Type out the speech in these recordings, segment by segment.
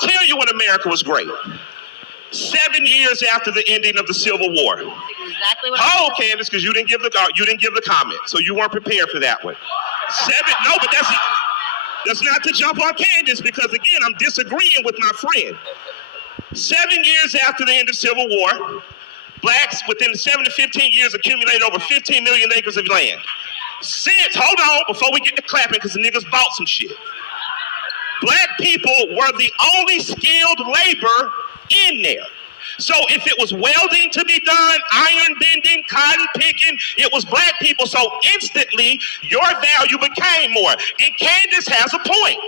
I'll tell you when America was great. 7 years after the ending of the Civil War. Exactly what Oh, Candace, because you didn't give the comment, so you weren't prepared for that one. No, but that's not to jump on Candace, because again, I'm disagreeing with my friend. 7 years after the end of Civil War, blacks within 7 to 15 years accumulated over 15 million acres of land. Hold on, before we get to clapping, because the niggas bought some shit. Black people were the only skilled labor in there. So if it was welding to be done, iron bending, cotton picking, it was black people. So instantly, your value became more. And Candace has a point.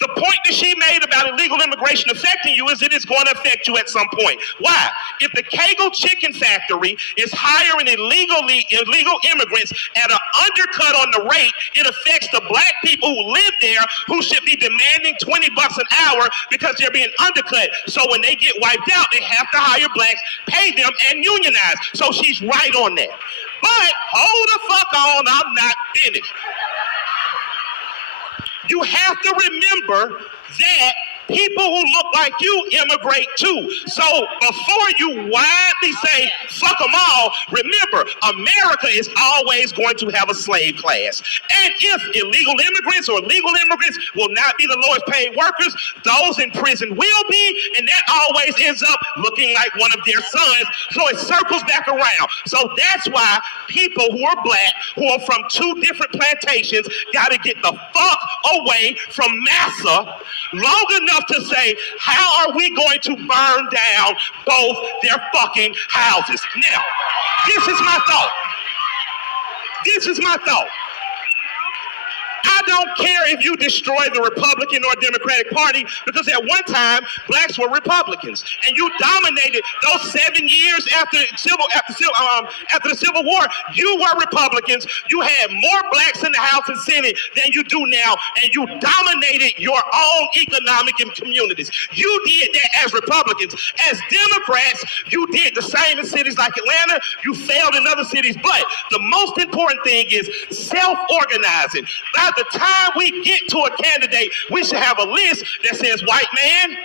The point that she made about illegal immigration affecting you is it is going to affect you at some point. Why? If the Kegel Chicken Factory is hiring illegal immigrants at an undercut on the rate, it affects the black people who live there who should be demanding $20 an hour because they're being undercut. So when they get wiped out, they have to hire blacks, pay them, and unionize. So she's right on that. But hold the fuck on, I'm not finished. You have to remember that people who look like you immigrate too. So before you widely say, fuck them all, remember, America is always going to have a slave class. And if illegal immigrants or legal immigrants will not be the lowest paid workers, those in prison will be, and that always ends up looking like one of their sons. So it circles back around. So that's why people who are black, who are from two different plantations, got to get the fuck away from massa long enough to say, how are we going to burn down both their fucking houses? Now, this is my thought. This is my thought. I don't care if you destroy the Republican or Democratic Party, because at one time, blacks were Republicans. And you dominated those 7 years after the Civil War. You were Republicans. You had more blacks in the House and Senate than you do now, and you dominated your own economic and communities. You did that as Republicans. As Democrats, you did the same in cities like Atlanta. You failed in other cities. But the most important thing is self-organizing. By the time we get to a candidate, we should have a list that says white man,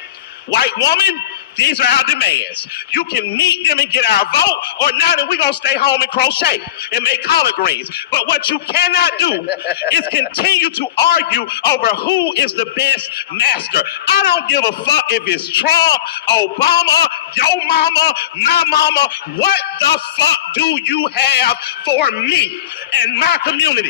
white woman, these are our demands. You can meet them and get our vote, or not, and we're going to stay home and crochet and make collard greens. But what you cannot do is continue to argue over who is the best master. I don't give a fuck if it's Trump, Obama, your mama, my mama. What the fuck do you have for me and my community?